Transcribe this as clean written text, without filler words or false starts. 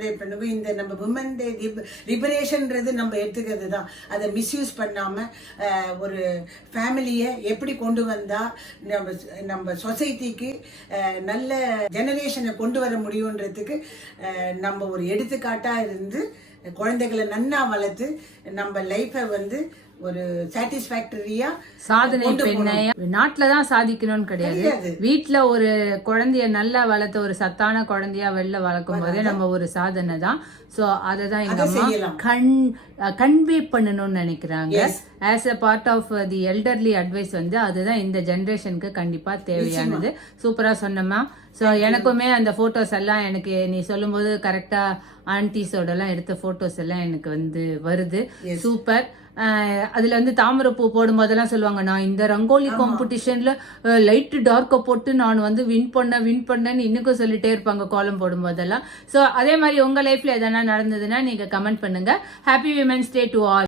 Celebrate பண்ணுங்க. இந்த நம்ம விமன் டே லிபரேஷன்ன்றது நம்ம எடுத்துக்கிறது தான். அதை மிஸ்யூஸ் பண்ணாம ஒரு ஃபேமிலியை எப்படி கொண்டு வந்தா நம்ம சொசைட்டிக்கு நல்ல ஜெனரேஷனை கொண்டு வர முடியுன்றதுக்கு நம்ம ஒரு எடுத்துக்காட்டா இருந்து குழந்தைகளை நன்னா வளர்த்து நம்ம லைஃபை ஒரு சாட்டிஸ்பாக்டரியா சாதனை பெண்ணை நாட்டுலதான் சாதிக்கணும்னு கிடையாது. வீட்டுல ஒரு குழந்தைய நல்லா வளர்த்த ஒரு சத்தான குழந்தையா வெளில வளர்க்கும் போதே நம்ம ஒரு சாதனை தான். சோ அததான் எங்க அம்மா கன்வே பண்ணணும்னு நினைக்கிறாங்க. As a part of the elderly advice அதுதான் இந்த ஜெனரேஷனுக்கு கண்டிப்பா தேவையானது. சூப்பரா சொன்னமா. ஸோ எனக்குமே அந்த போட்டோஸ் எல்லாம் எனக்கு நீ சொல்லும் போது கரெக்டா ஆன்டிஸோட எல்லாம் எடுத்த போட்டோஸ் எல்லாம் எனக்கு வருது. சூப்பர். அதுல தாமரைப்பூ போடும் போதெல்லாம் சொல்லுவாங்க, நான் இந்த ரங்கோலி காம்படிஷன்ல லைட் டார்க்க போட்டு நான் வின் பண்ணேன்னு இன்னும் சொல்லிட்டே இருப்பாங்க கோலம் போடும் போதெல்லாம். ஸோ அதே மாதிரி உங்க லைஃப்ல எதனா நடந்ததுன்னா நீங்க கமெண்ட் பண்ணுங்க. Happy women's day to all.